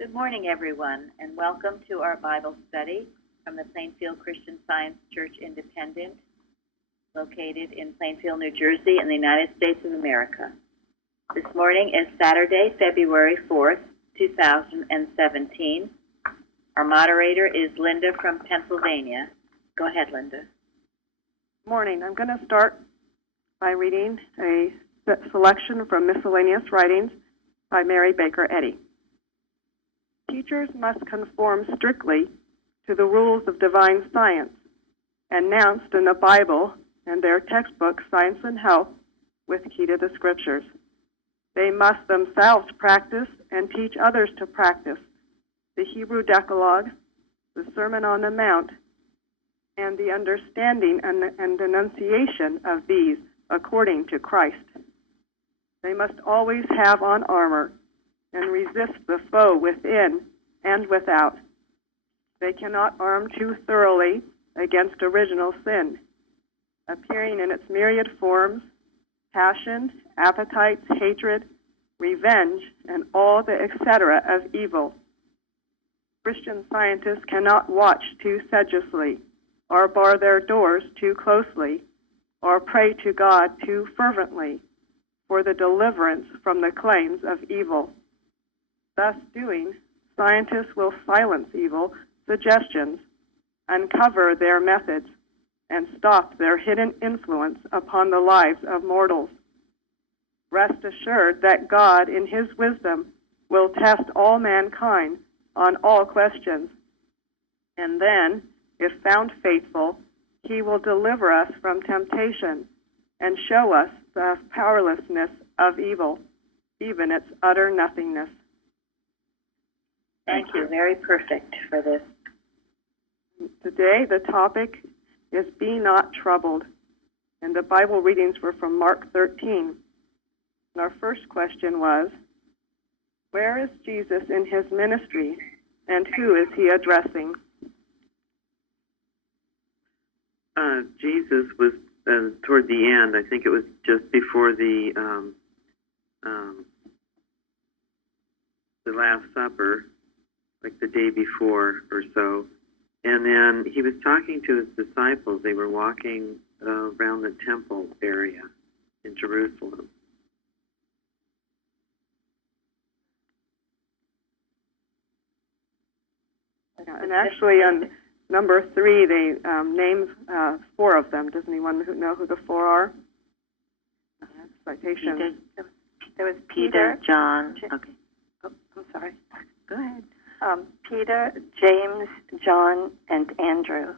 Good morning, everyone, and welcome to our Bible study from the Plainfield Christian Science Church Independent, located in Plainfield, New Jersey, in the United States of America. This morning is Saturday, February 4th, 2017. Our moderator is Linda from Pennsylvania. Go ahead, Linda. Morning. I'm going to start by reading a selection from Miscellaneous Writings by Mary Baker Eddy. Teachers must conform strictly to the rules of divine science announced in the Bible and their textbook, Science and Health, with Key to the Scriptures. They must themselves practice and teach others to practice the Hebrew Decalogue, the Sermon on the Mount, and the understanding and denunciation of these according to Christ. They must always have on armor and resist the foe within and without. They cannot arm too thoroughly against original sin, appearing in its myriad forms, passion, appetites, hatred, revenge, and all the etc. of evil. Christian scientists cannot watch too sedulously, or bar their doors too closely, or pray to God too fervently for the deliverance from the claims of evil. Thus doing, scientists will silence evil suggestions, uncover their methods, and stop their hidden influence upon the lives of mortals. Rest assured that God, in His wisdom, will test all mankind on all questions, and then, if found faithful, He will deliver us from temptation and show us the powerlessness of evil, even its utter nothingness. Thank you. Very perfect for this. Today, the topic is Be Not Troubled, and the Bible readings were from Mark 13. And our first question was, where is Jesus in His ministry, and who is He addressing? Jesus was toward the end. I think it was just before the Last Supper, like the day before or so. And then He was talking to His disciples. They were walking around the temple area in Jerusalem. And actually, on number 3, they named 4 of them. Does anyone know who the 4 are? Citation. There was Peter, John. Okay. Oh, I'm sorry. Go ahead. Peter, James, John, and Andrew.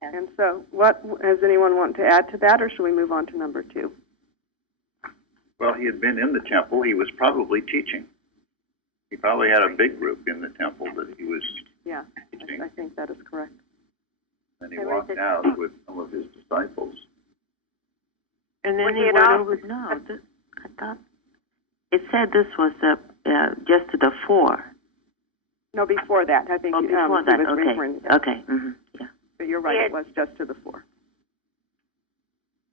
And so, what does anyone want to add to that, or should we move on to number 2? Well, he had been in the temple. He was probably teaching. He probably had a big group in the temple that he was teaching. I think that is correct. And he walked out with some of his disciples. And then he went over. No, I thought it said this was just to the 4. No, before that. I think before that. he was referring to that. Okay. Mm-hmm. Yeah. But you're right. It was just to the 4.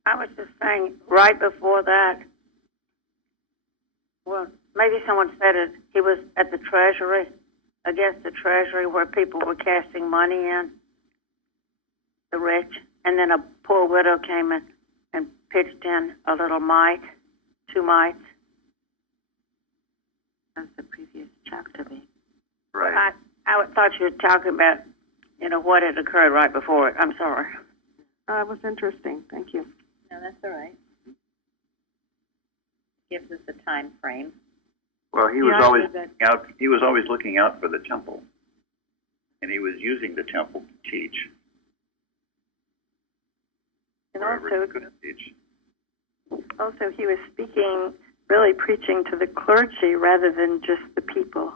I was just saying, right before that, well, maybe someone said it, he was at the treasury, against the treasury where people were casting money in, the rich, and then a poor widow came in and pitched in a little mite, 2 mites. That's the previous chapter. Right. I thought you were talking about, what had occurred right before it. I'm sorry. It was interesting. Thank you. No, that's all right. Gives us a time frame. Well, he was always out. He was always looking out for the temple, and he was using the temple to teach. And wherever he could teach. Also, he was speaking, really preaching to the clergy rather than just the people.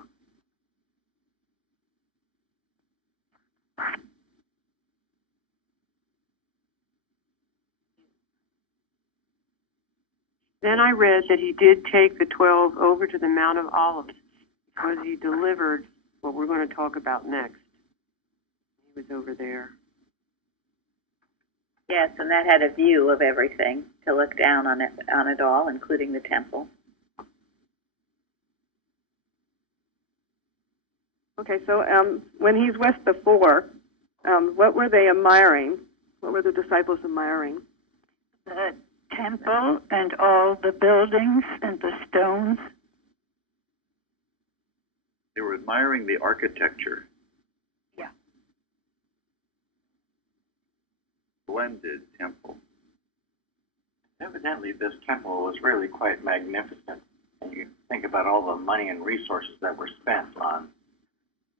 Then I read that he did take the 12 over to the Mount of Olives because he delivered what we're going to talk about next. He was over there. Yes, and that had a view of everything to look down on it all, including the temple. Okay, so when he's with the four, what were they admiring? What were the disciples admiring? The temple and all the buildings and the stones. They were admiring the architecture. Yeah. Splendid temple. Evidently, this temple was really quite magnificent. And you think about all the money and resources that were spent on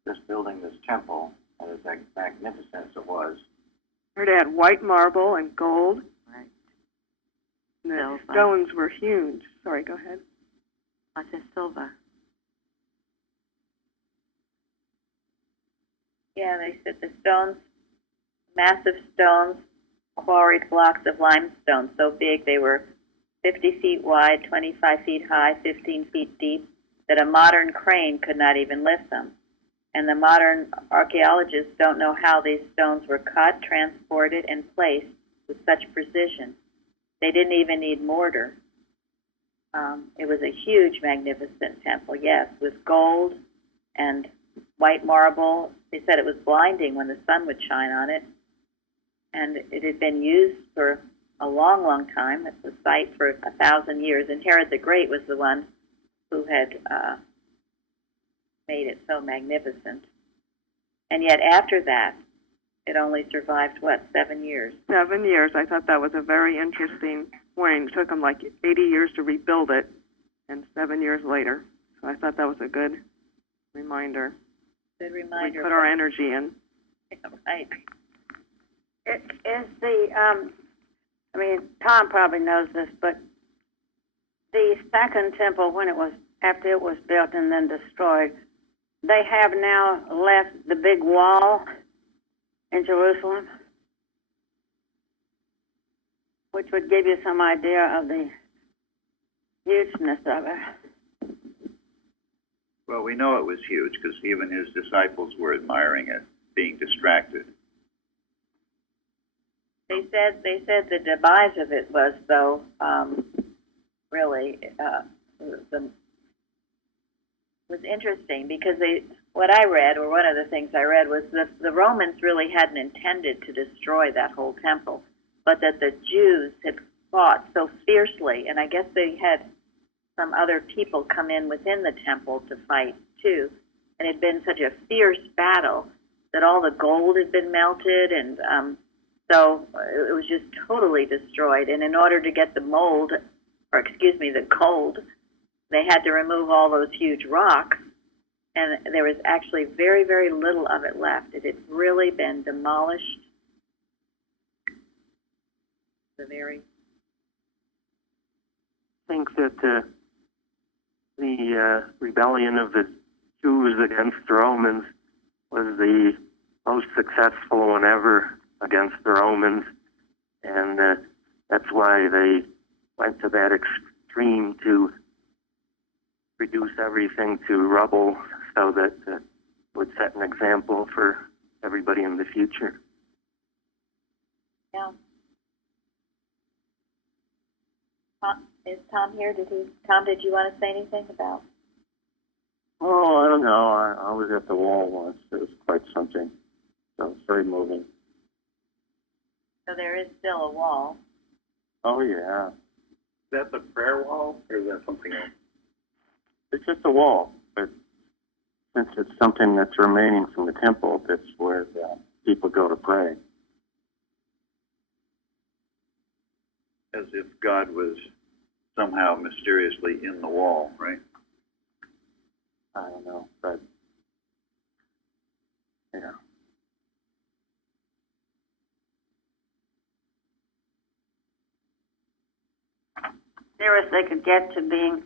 this building, this temple, and as magnificent as it was. I heard it had white marble and gold. Right. And the Silver. stones were huge. Sorry, go ahead. I said silver. Yeah, they said the stones, massive stones, quarried blocks of limestone, so big they were 50 feet wide, 25 feet high, 15 feet deep, that a modern crane could not even lift them. And the modern archaeologists don't know how these stones were cut, transported, and placed with such precision. They didn't even need mortar. It was a huge, magnificent temple, yes, with gold and white marble. They said it was blinding when the sun would shine on it. And it had been used for a long, long time. It's a site for 1,000 years. And Herod the Great was the one who had made it so magnificent. And yet after that, it only survived, what, 7 years? 7 years. I thought that was a very interesting point. It took them like 80 years to rebuild it, and 7 years later. So I thought that was a good reminder. Good reminder. We put our energy in. Right. It is the, I mean, Tom probably knows this, but the second temple, when it was, after it was built and then destroyed, they have now left the big wall in Jerusalem, which would give you some idea of the hugeness of it. Well, we know it was huge because even his disciples were admiring it, being distracted. They said the demise of it was, though, really was interesting because what I read, or one of the things I read, was that the Romans really hadn't intended to destroy that whole temple, but that the Jews had fought so fiercely, and I guess they had some other people come in within the temple to fight too, and it had been such a fierce battle that all the gold had been melted, and so it was just totally destroyed. And in order to get the gold, they had to remove all those huge rocks, and there was actually very, very little of it left. It had really been demolished. I think that the rebellion of the Jews against the Romans was the most successful one ever against the Romans, and that's why they went to that extreme to reduce everything to rubble so that it would set an example for everybody in the future. Yeah. Is Tom here? Tom, did you want to say anything about? Oh, I don't know. I was at the wall once. It was quite something. So it's very moving. So there is still a wall. Oh, yeah. Is that the prayer wall, or is that something else? It's just a wall, but since it's something that's remaining from the temple, that's where people go to pray. As if God was somehow mysteriously in the wall, right? I don't know, but yeah. Nearest they could get to being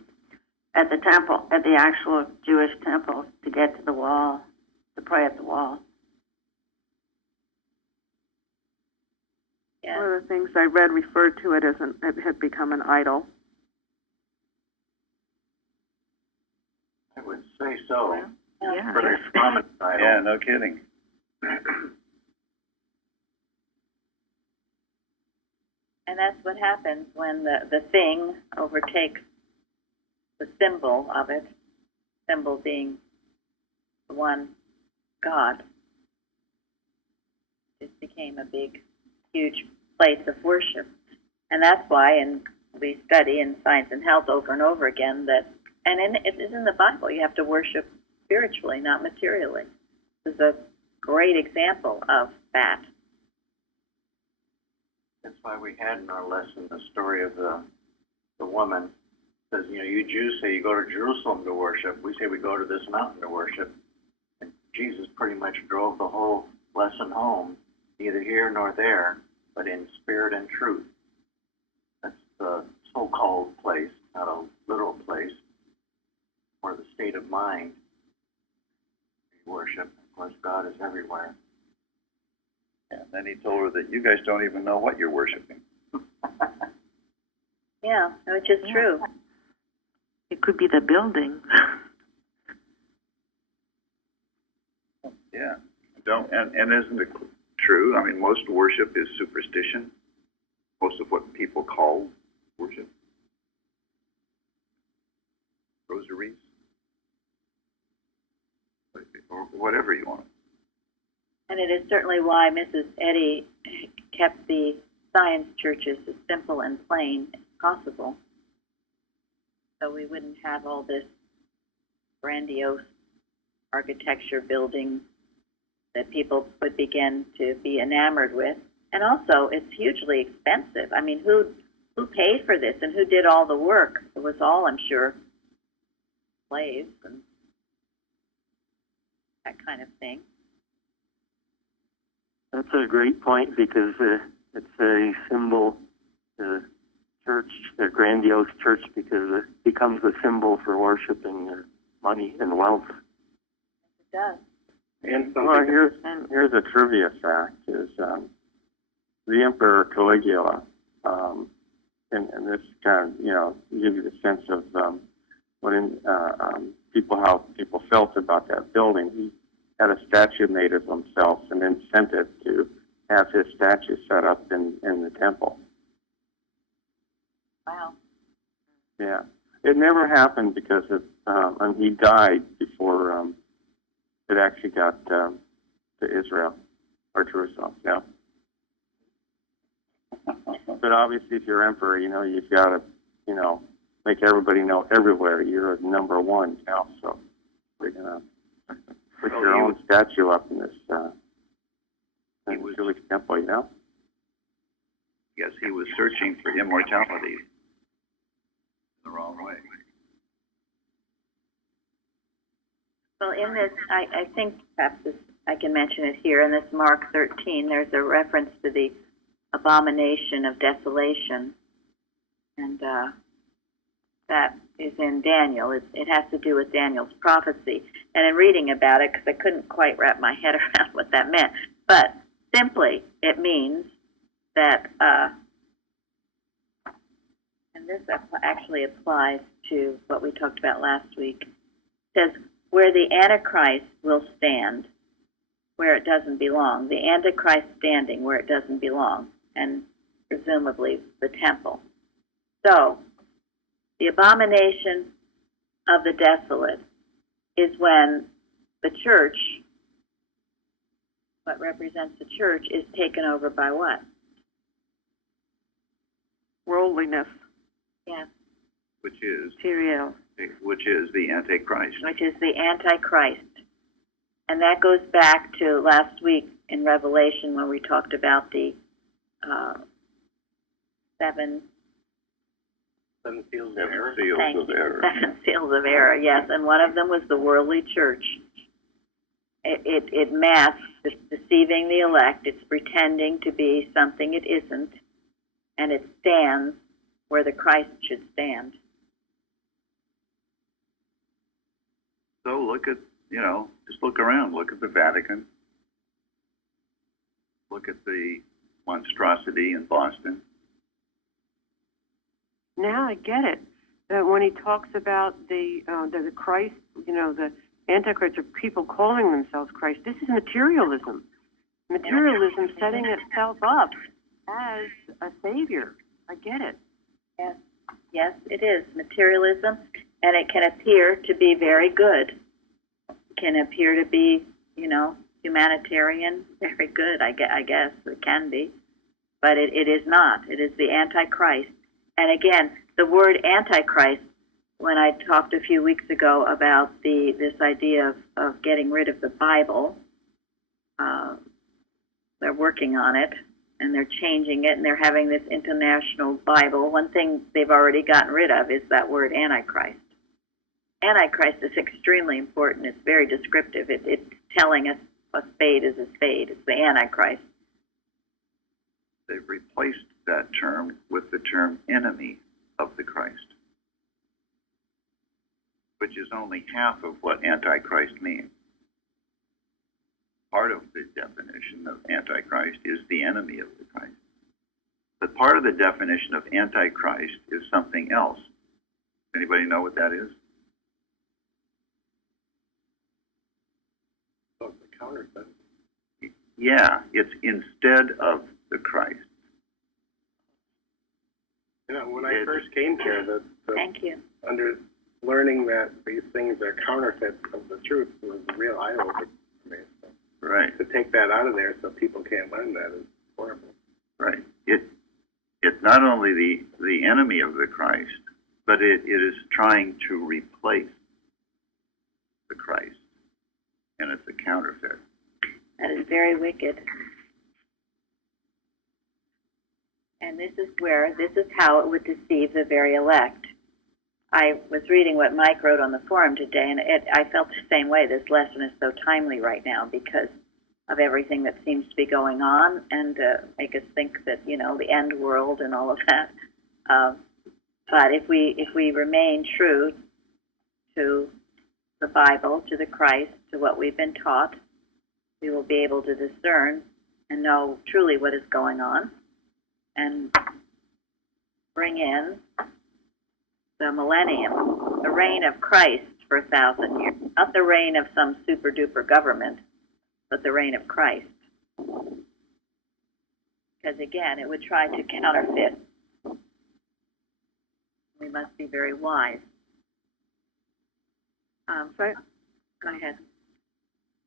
at the temple, at the actual Jewish temple, to get to the wall, to pray at the wall. Yeah. One of the things I read referred to it as it had become an idol. I would say so. Yeah. Pretty common idol. Yeah, no kidding. And that's what happens when the thing overtakes the symbol of it, symbol being the one God. It became a big, huge place of worship. And that's why we study in Science and Health over and over again that, it is in the Bible, you have to worship spiritually, not materially. This is a great example of that. That's why we had in our lesson the story of the woman. It says, you Jews say you go to Jerusalem to worship. We say we go to this mountain to worship. And Jesus pretty much drove the whole lesson home, neither here nor there, but in spirit and truth. That's the so-called place, not a literal place, or the state of mind we worship. Of course, God is everywhere. And then he told her that you guys don't even know what you're worshiping. Yeah, which is true. It could be the building. Yeah. And isn't it true? I mean, most worship is superstition. Most of what people call worship. Rosaries. Or whatever you want. And it is certainly why Mrs. Eddy kept the science churches as simple and plain as possible. So we wouldn't have all this grandiose architecture buildings that people would begin to be enamored with. And also, it's hugely expensive. I mean, who paid for this and who did all the work? It was all, I'm sure, slaves and that kind of thing. That's a great point because it's a symbol, the church, the grandiose church, because it becomes a symbol for worshiping money and wealth. It does. And here's a trivia fact: is the Emperor Caligula, and this kind of give you the sense of how people felt about that building. He had a statue made of himself and then sent it to have his statue set up in the temple. Wow. Yeah. It never happened because he died before it actually got to Israel or Jerusalem. Yeah. But obviously, if you're emperor, you've got to, make everybody know everywhere you're number one. So we're gonna put your own statue up in this Jewish temple. Yes, he was searching for immortality the wrong way. Well, in this, I think perhaps I can mention it here, in this Mark 13, there's a reference to the abomination of desolation, and that is in Daniel. It has to do with Daniel's prophecy. And in reading about it, because I couldn't quite wrap my head around what that meant, but simply it means that, and this actually applies to what we talked about last week, it says, where the Antichrist will stand, where it doesn't belong, the Antichrist standing where it doesn't belong, and presumably the temple. So, the abomination of the desolate is when the church, what represents the church, is taken over by what? Worldliness. Yes. Which is Material. Which is the Antichrist. Which is the Antichrist. And that goes back to last week in Revelation when we talked about the seven seals of error. Seven seals of error, yes. And one of them was the worldly church. It masks, it's deceiving the elect. It's pretending to be something it isn't. And it stands where the Christ should stand. So look at, just look around. Look at the Vatican. Look at the monstrosity in Boston. Now I get it. When he talks about the Christ, the Antichrist, or people calling themselves Christ, this is materialism. Materialism setting itself up as a savior. I get it. Yes, yes, it is materialism, and it can appear to be very good. It can appear to be humanitarian, very good, I guess it can be, but it is not. It is the Antichrist. And again, the word Antichrist, when I talked a few weeks ago about this idea of getting rid of the Bible, they're working on it, and they're changing it, and they're having this international Bible. One thing they've already gotten rid of is that word Antichrist. Antichrist is extremely important. It's very descriptive. It's telling us a spade is a spade. It's the Antichrist. They've replaced that term with the term enemy of the Christ, which is only half of what Antichrist means. Part of the definition of Antichrist is the enemy of the Christ. But part of the definition of Antichrist is something else. Anybody know what that is? Oh, the counterfeit. Yeah, it's instead of the Christ. Yeah, when I first came here, Thank you. under learning that these things are counterfeits of the truth was a real eye-opener for me. So Right. to take that out of there so people can't learn that is horrible. Right. It's not only the enemy of the Christ, but it is trying to replace the Christ, and it's a counterfeit. That is very wicked. And this is how it would deceive the very elect. I was reading what Mike wrote on the forum today, and I felt the same way. This lesson is so timely right now because of everything that seems to be going on, and make us think that, the end world and all of that. But if we remain true to the Bible, to the Christ, to what we've been taught, we will be able to discern and know truly what is going on and bring in the millennium, the reign of Christ for 1,000 years. Not the reign of some super-duper government, but the reign of Christ. Because, again, it would try to counterfeit. We must be very wise. Go ahead.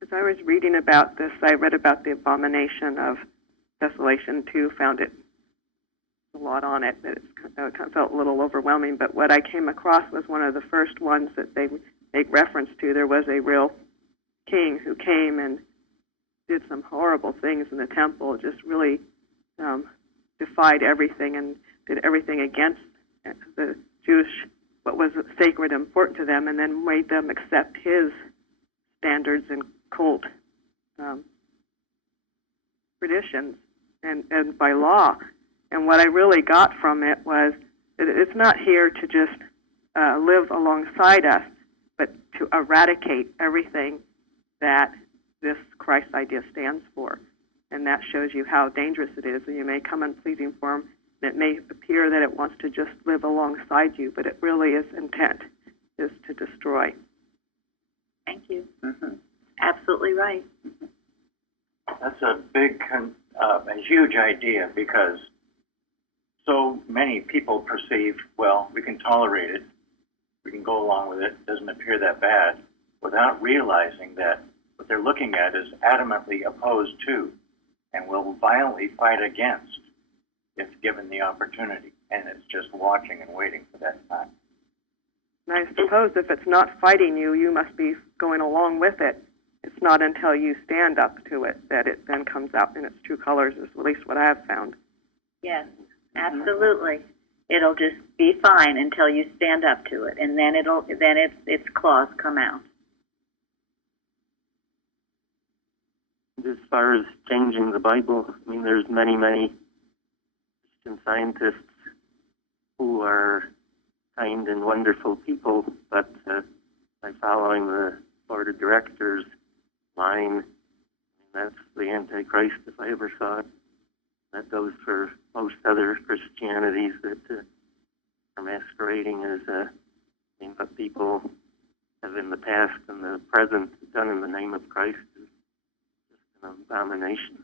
As I was reading about this, I read about the abomination of desolation too, found it a lot on it. It kind of felt a little overwhelming, but what I came across was one of the first ones that they make reference to. There was a real king who came and did some horrible things in the temple, just really defied everything and did everything against the Jewish, what was sacred and important to them, and then made them accept his standards and cult traditions and by law. And what I really got from it was that it's not here to just live alongside us, but to eradicate everything that this Christ idea stands for. And that shows you how dangerous it is. You may come in pleasing form, and it may appear that it wants to just live alongside you, but it really is intent is to destroy. Thank you. Mm-hmm. Absolutely right. Mm-hmm. That's a a huge idea because so many people perceive, well, we can tolerate it, we can go along with it, it doesn't appear that bad, without realizing that what they're looking at is adamantly opposed to and will violently fight against if given the opportunity. And it's just watching and waiting for that time. And I suppose if it's not fighting you, you must be going along with it. It's not until you stand up to it that it then comes out in its true colors, is at least what I have found. Yes, absolutely. It'll just be fine until you stand up to it, and then its claws come out. As far as changing the Bible, I mean, there's many Christian scientists who are kind and wonderful people, but by following the board of directors line, that's the Antichrist if I ever saw it. That goes for most other Christianities that are masquerading as what people have in the past and the present done in the name of Christ is just an abomination.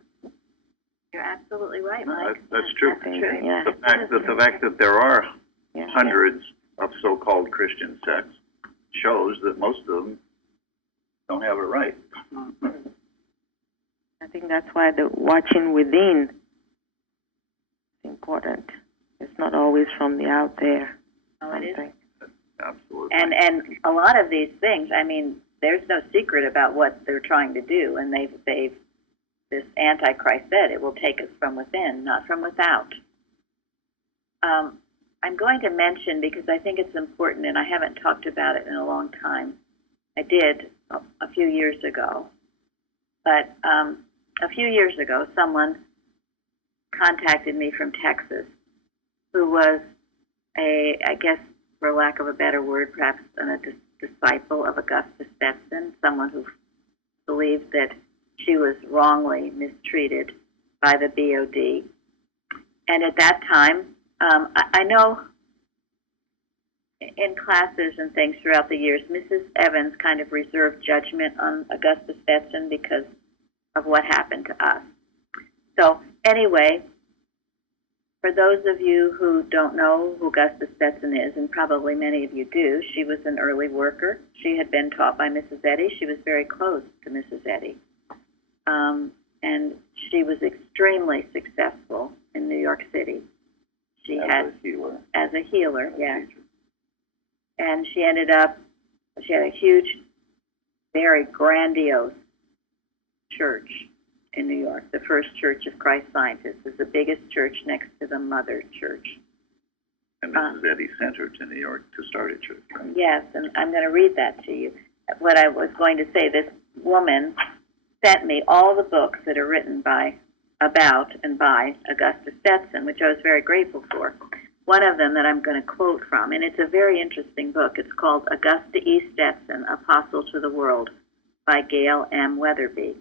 You're absolutely right, Mike. That's true. That's true. Yeah. The fact that there are hundreds of so-called Christian sects shows that most of them don't have it right. I think that's why the watching within is important. It's not always from the out there. Oh, it is. Absolutely. And a lot of these things, I mean, there's no secret about what they're trying to do, and they've this Antichrist said it will take us from within, not from without. I'm going to mention, because I think it's important, and I haven't talked about it in a long time. I did a few years ago, but a few years ago, someone contacted me from Texas who was I guess, for lack of a better word, perhaps a disciple of Augusta Stetson, someone who believed that she was wrongly mistreated by the BOD. And at that time, I know in classes and things throughout the years, Mrs. Evans kind of reserved judgment on Augusta Stetson because of what happened to us. So anyway, for those of you who don't know who Augusta Stetson is, and probably many of you do, she was an early worker. She had been taught by Mrs. Eddy. She was very close to Mrs. Eddy. And she was extremely successful in New York City. She had as a healer, yes. And she had a huge, very grandiose church in New York. The First Church of Christ Scientists is the biggest church next to the Mother Church. And Mrs. Eddy sent her to New York to start a church, right? Yes, and I'm going to read that to you. What I was going to say, this woman sent me all the books that are written about and by Augusta Stetson, which I was very grateful for. One of them that I'm going to quote from, and it's a very interesting book. It's called Augusta E. Stetson, Apostle to the World, by Gail M. Weatherby.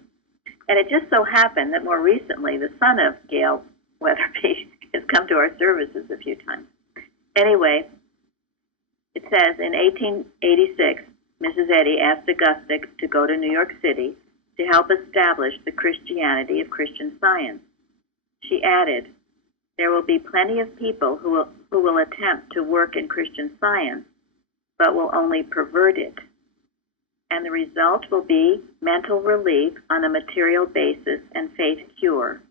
And it just so happened that more recently, the son of Gail Weatherby has come to our services a few times. Anyway, it says, in 1886, Mrs. Eddy asked Augusta to go to New York City to help establish the Christianity of Christian Science. She added, "There will be plenty of people who will attempt to work in Christian Science, but will only pervert it. And the result will be mental relief on a material basis and faith cure.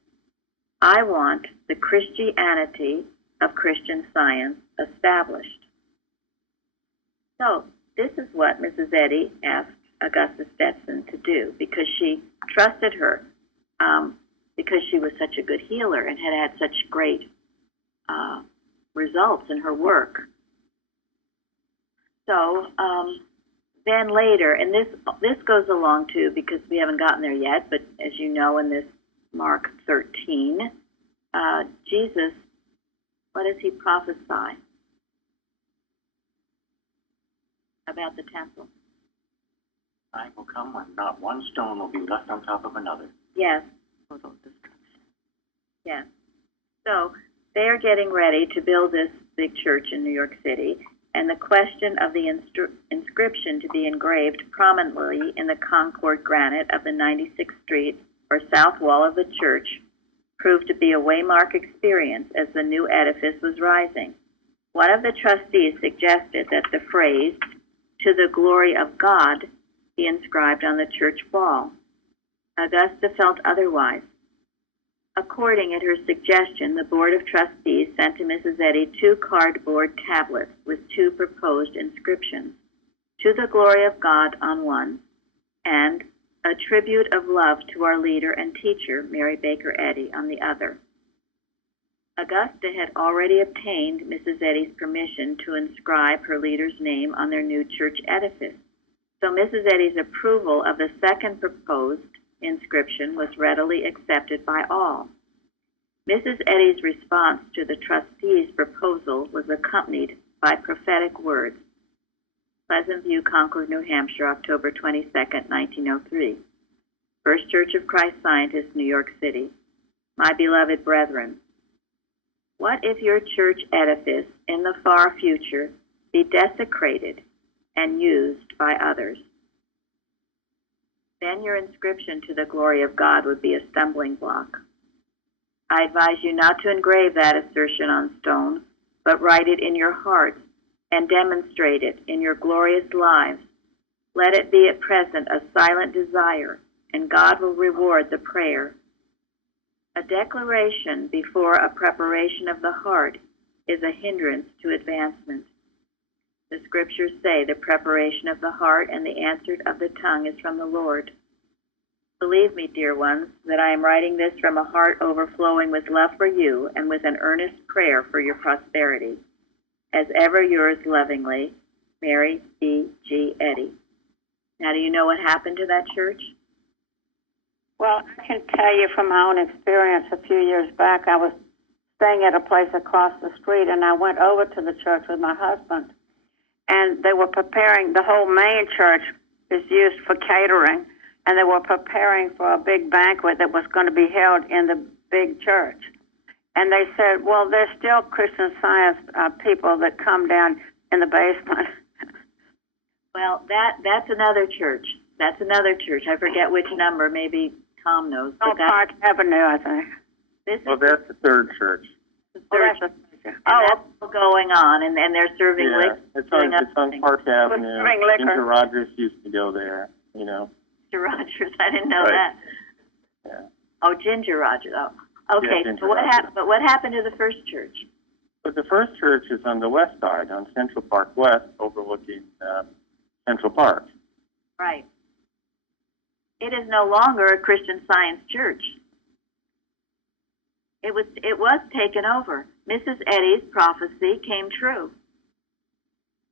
I want the Christianity of Christian Science established." So this is what Mrs. Eddy asked Augusta Stetson to do, because she trusted her, because she was such a good healer and had had such great results in her work. So then later, and this goes along too, because we haven't gotten there yet, but as you know, in this Mark 13, Jesus, what does he prophesy about the temple? Time will come when not one stone will be left on top of another. Yes. Yes. So they are getting ready to build this big church in New York City, and the question of the inscription to be engraved prominently in the Concord granite of the 96th Street or south wall of the church proved to be a waymark experience as the new edifice was rising. One of the trustees suggested that the phrase, "to the glory of God," be inscribed on the church wall. Augusta felt otherwise. According to her suggestion, the Board of Trustees sent to Mrs. Eddy 2 cardboard tablets with 2 proposed inscriptions, "To the glory of God" on one, and "A tribute of love to our leader and teacher, Mary Baker Eddy" on the other. Augusta had already obtained Mrs. Eddy's permission to inscribe her leader's name on their new church edifice, so Mrs. Eddy's approval of the second proposed inscription was readily accepted by all. Mrs. Eddy's response to the trustees' proposal was accompanied by prophetic words. Pleasant View, Concord, New Hampshire, October 22nd, 1903. First Church of Christ Scientists, New York City. My beloved brethren, what if your church edifice in the far future be desecrated and used by others? Then your inscription "to the glory of God" would be a stumbling block. I advise you not to engrave that assertion on stone, but write it in your hearts and demonstrate it in your glorious lives. Let it be at present a silent desire and God will reward the prayer. A declaration before a preparation of the heart is a hindrance to advancement. The scriptures say the preparation of the heart and the answer of the tongue is from the Lord. Believe me, dear ones, that I am writing this from a heart overflowing with love for you and with an earnest prayer for your prosperity. As ever yours lovingly, Mary B. G. Eddy. Now, do you know what happened to that church? Well, I can tell you from my own experience a few years back, I was staying at a place across the street, and I went over to the church with my husband, and they were preparing, the whole main church is used for catering, and they were preparing for a big banquet that was going to be held in the big church. And they said, well, there's still Christian Science people that come down in the basement. Well, that's another church. That's another church. I forget which number. Maybe Tom knows. Oh, Park Avenue, I think. Well, that's the third church. The third church. That's still going on, and they're serving liquor. It's on Park Avenue. Ginger Rogers used to go there, you know. Ginger Rogers, I didn't know that. Yeah. Oh, Ginger Rogers. Oh, okay. Yeah, so what happened to the first church? But the first church is on the west side, on Central Park West, overlooking Central Park. Right. It is no longer a Christian Science church. It was taken over. Mrs. Eddy's prophecy came true.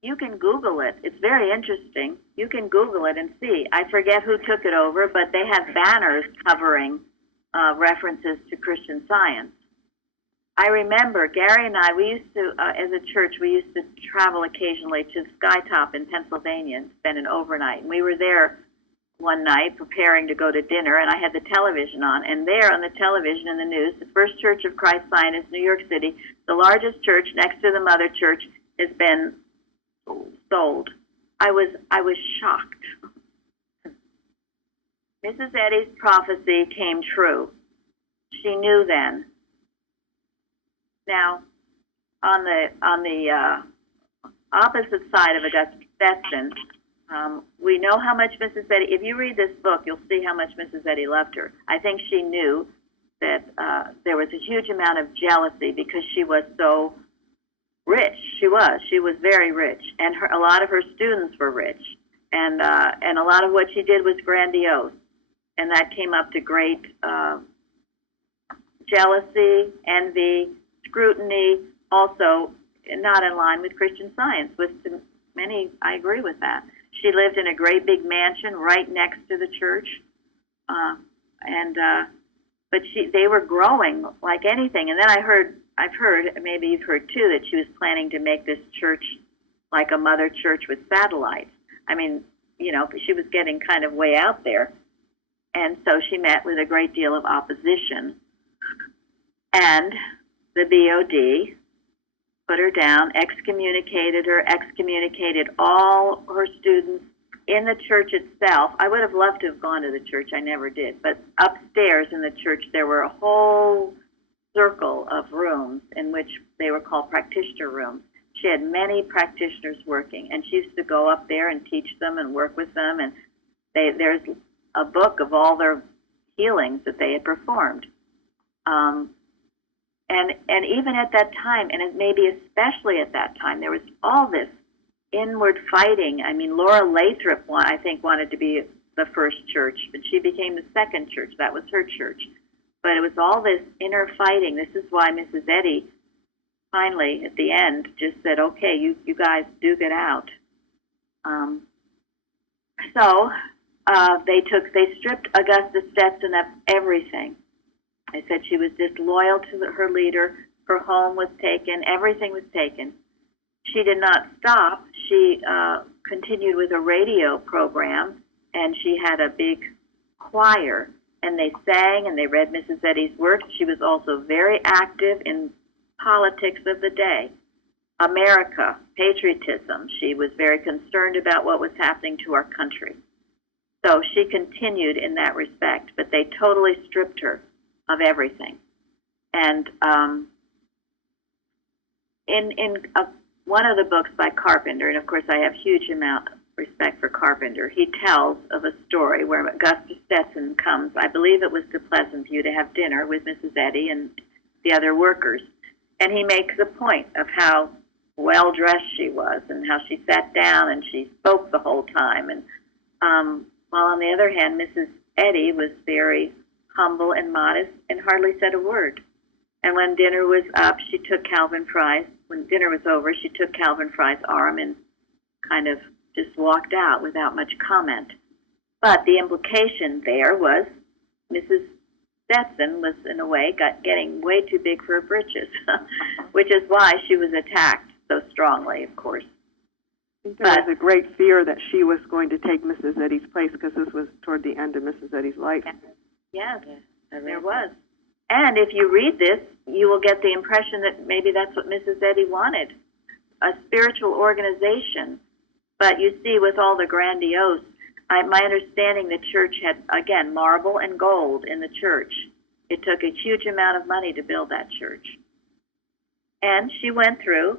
You can Google it. It's very interesting. You can Google it and see. I forget who took it over, but they have banners covering references to Christian Science. I remember Gary and I, we used to, as a church, we used to travel occasionally to Skytop in Pennsylvania and spend an overnight. And we were there one night preparing to go to dinner, and I had the television on. And there on the television in the news, the First Church of Christ Scientist, New York City, the largest church next to the mother church, has been sold. I was shocked. Mrs. Eddy's prophecy came true. She knew then. Now, on the opposite side of Augusta Stetson, we know how much Mrs. Eddy, if you read this book, you'll see how much Mrs. Eddy loved her. I think she knew that there was a huge amount of jealousy because she was so rich. She was very rich, and a lot of her students were rich, and a lot of what she did was grandiose, and that came up to great jealousy, envy, scrutiny, also not in line with Christian Science. With many, I agree with that. She lived in a great big mansion right next to the church, but they were growing like anything. And then I've heard, maybe you've heard too, that she was planning to make this church like a mother church with satellites. I mean, you know, she was getting kind of way out there. And so she met with a great deal of opposition. And the BOD put her down, excommunicated her, excommunicated all her students in the church itself. I would have loved to have gone to the church. I never did. But upstairs in the church, there were a whole circle of rooms in which they were called practitioner rooms. She had many practitioners working, and she used to go up there and teach them and work with them. And there's a book of all their healings that they had performed. And even at that time, and maybe especially at that time, there was all this inward fighting. I mean, Laura Lathrop, I think, wanted to be the first church, but she became the second church. That was her church. But it was all this inner fighting. This is why Mrs. Eddy finally, at the end, just said, okay, you guys duke it out. So they stripped Augusta Stetson of everything. They said she was disloyal to her leader. Her home was taken. Everything was taken. She did not stop. She continued with a radio program, and she had a big choir, and they sang and they read Mrs. Eddy's works. She was also very active in politics of the day. America, patriotism. She was very concerned about what was happening to our country. So she continued in that respect, but they totally stripped her of everything. And in one of the books by Carpenter, and of course I have huge amount respect for Carpenter, he tells of a story where Augustus Stetson comes, I believe it was to Pleasant View, to have dinner with Mrs. Eddy and the other workers. And he makes a point of how well-dressed she was and how she sat down and she spoke the whole time. And while on the other hand, Mrs. Eddy was very humble and modest and hardly said a word. And when dinner was up, she took Calvin Fry's, when dinner was over, she took Calvin Fry's arm and kind of just walked out without much comment. But the implication there was Mrs. Stetson was, in a way, getting way too big for her britches, which is why she was attacked so strongly, of course. I think there was a great fear that she was going to take Mrs. Eddy's place because this was toward the end of Mrs. Eddy's life. Yes, there was. And if you read this, you will get the impression that maybe that's what Mrs. Eddy wanted, a spiritual organization. But you see, with all the grandiose, my understanding, the church had, again, marble and gold in the church. It took a huge amount of money to build that church. And she went through,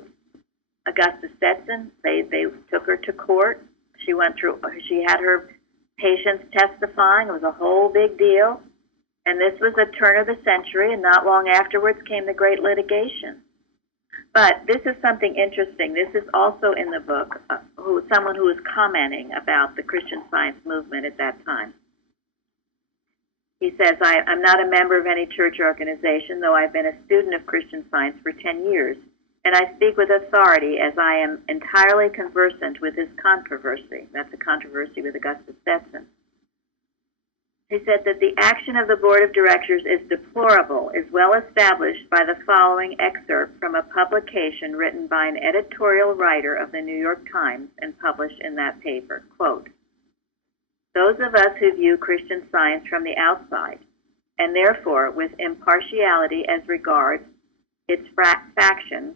Augustus Stetson, they took her to court. She went through, she had her patients testifying. It was a whole big deal. And this was the turn of the century, and not long afterwards came the great litigation. But this is something interesting. This is also in the book, someone who was commenting about the Christian Science movement at that time. He says, I'm not a member of any church organization, though I've been a student of Christian Science for 10 years, and I speak with authority as I am entirely conversant with this controversy. That's the controversy with Augustus Stetson. He said that the action of the board of directors is deplorable, is well established by the following excerpt from a publication written by an editorial writer of the New York Times and published in that paper. Quote, those of us who view Christian Science from the outside, and therefore with impartiality as regards its factions,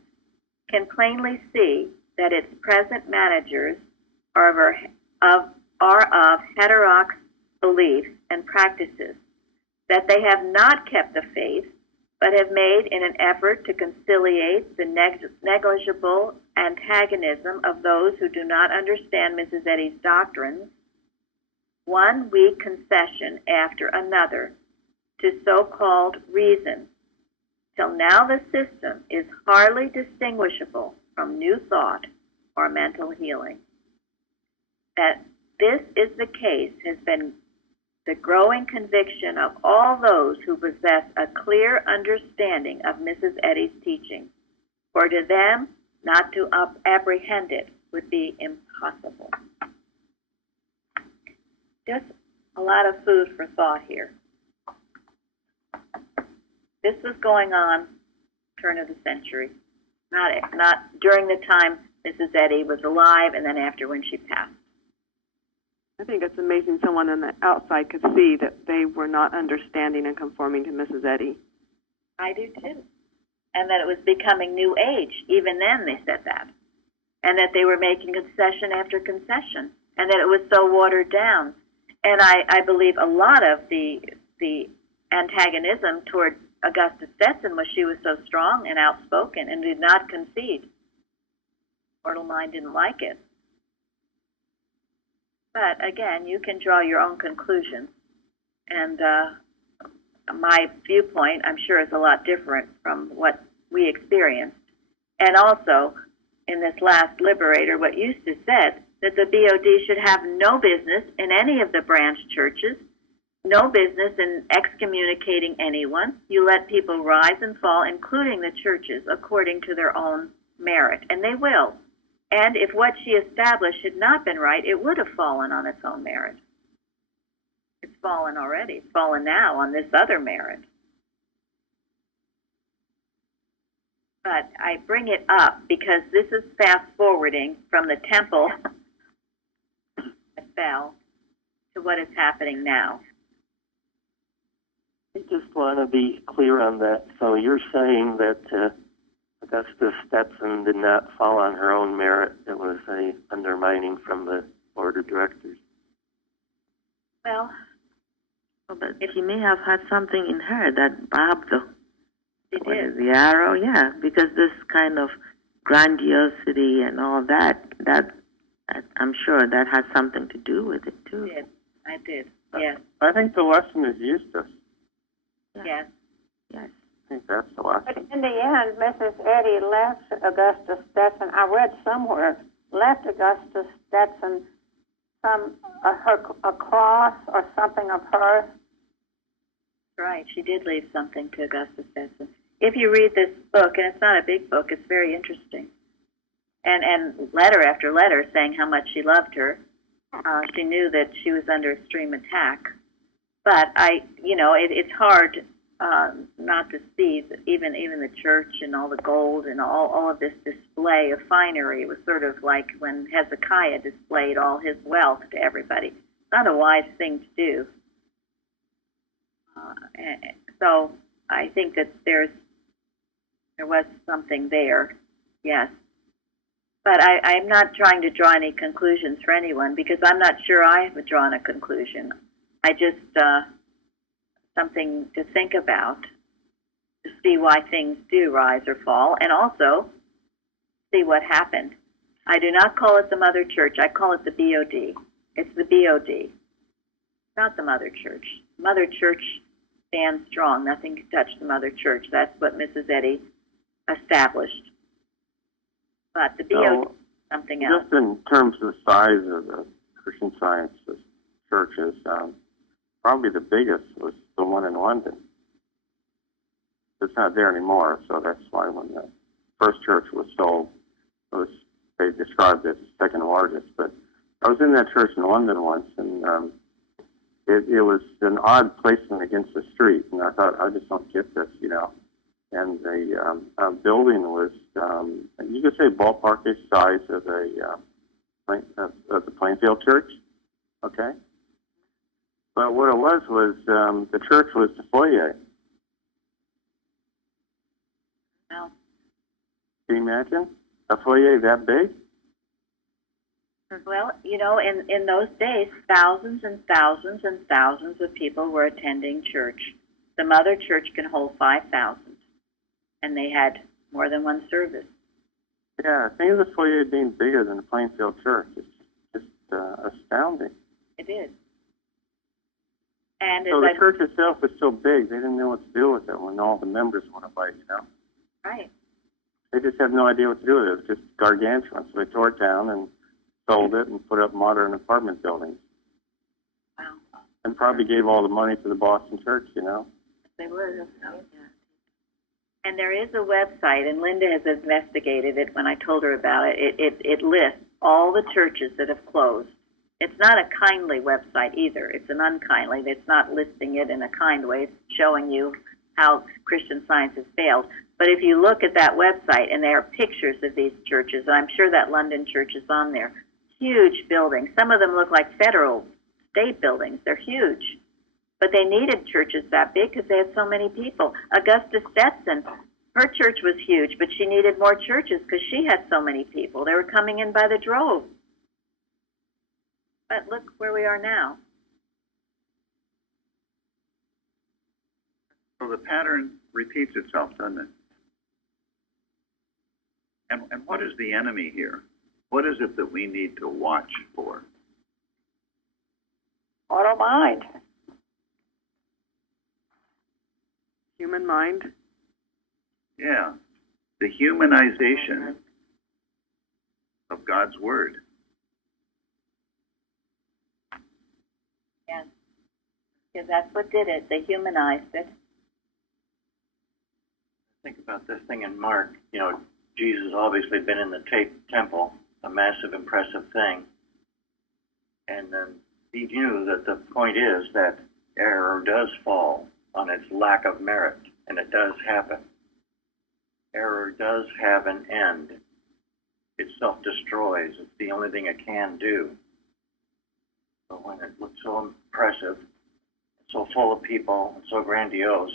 can plainly see that its present managers are of heterodox beliefs and practices, that they have not kept the faith, but have made in an effort to conciliate the negligible antagonism of those who do not understand Mrs. Eddy's doctrines, one weak concession after another to so-called reason, till now the system is hardly distinguishable from new thought or mental healing. That this is the case has been the growing conviction of all those who possess a clear understanding of Mrs. Eddy's teaching, for to them not to apprehend it would be impossible. Just a lot of food for thought here. This was going on turn of the century, not during the time Mrs. Eddy was alive and then after when she passed. I think it's amazing someone on the outside could see that they were not understanding and conforming to Mrs. Eddy. I do too. And that it was becoming New Age. Even then they said that. And that they were making concession after concession. And that it was so watered down. And I believe a lot of the antagonism toward Augustus Stetson was she was so strong and outspoken and did not concede. Mortal mind didn't like it. But again, you can draw your own conclusions. And my viewpoint, I'm sure, is a lot different from what we experienced. And also, in this last Liberator, what Eustace said, that the BOD should have no business in any of the branch churches, no business in excommunicating anyone. You let people rise and fall, including the churches, according to their own merit. And they will. And if what she established had not been right, it would have fallen on its own merit. It's fallen already. It's fallen now on this other merit. But I bring it up because this is fast-forwarding from the temple that fell to what is happening now. I just want to be clear on that. So you're saying that Augustus Stetson did not fall on her own merit. It was a undermining from the board of directors. Well, but she may have had something in her that perhaps the arrow, yeah, because this kind of grandiosity and all that I'm sure that has something to do with it, too. I did, yes, I think the lesson is Eustace. yes. Yes. I think that's the But lesson. in the end, Mrs. Eddy left Augustus Stetson. I read somewhere left Augustus Stetson a cross or something of hers. Right, she did leave something to Augustus Stetson. If you read this book, and it's not a big book, it's very interesting, and letter after letter saying how much she loved her. She knew that she was under extreme attack, but it's hard not to see that even the church and all the gold and all of this display of finery. It was sort of like when Hezekiah displayed all his wealth to everybody. It's not a wise thing to do. So I think that there was something there, yes. But I'm not trying to draw any conclusions for anyone because I'm not sure I have drawn a conclusion. I just something to think about, to see why things do rise or fall, and also see what happened. I do not call it the Mother Church. I call it the BOD. It's the BOD, not the Mother Church. Mother Church stands strong. Nothing can touch the Mother Church. That's what Mrs. Eddy established. But the BOD is something else. Just in terms of the size of the Christian Science churches, probably the biggest was the one in London. It's not there anymore, so that's why when the first church was sold, they described it as the second largest. But I was in that church in London once, and it was an odd placement against the street, and I thought, I just don't get this, And the building was, you could say ballparkish size of the Plainfield Church, okay? But what it was the church was the foyer. Wow. Can you imagine a foyer that big? Well, in those days, thousands and thousands and thousands of people were attending church. The Mother Church can hold 5,000, and they had more than one service. Yeah, think of the foyer being bigger than the Plainfield Church. It's just astounding. It is. And so the church itself was so big, they didn't know what to do with it when all the members went away, Right. They just had no idea what to do with it. It was just gargantuan. So they tore it down and sold it and put up modern apartment buildings. Wow. And probably gave all the money to the Boston church, They would. And there is a website, and Linda has investigated it when I told her about it. It lists all the churches that have closed. It's not a kindly website either. It's an unkindly. It's not listing it in a kind way. It's showing you how Christian Science has failed. But if you look at that website, and there are pictures of these churches, and I'm sure that London church is on there, huge buildings. Some of them look like federal state buildings. They're huge. But they needed churches that big because they had so many people. Augustus Stetson, her church was huge, but she needed more churches because she had so many people. They were coming in by the drove. But look where we are now. So the pattern repeats itself, doesn't it? And what is the enemy here? What is it that we need to watch for? Auto mind. Human mind. Yeah, the humanization of God's Word. Yes. Because that's what did it. They humanized it. Think about this thing in Mark. Jesus obviously been in the temple, a massive, impressive thing. And then he knew that the point is that error does fall on its lack of merit, and it does happen. Error does have an end. It self-destroys. It's the only thing it can do. But when it looks so impressive, so full of people, and so grandiose,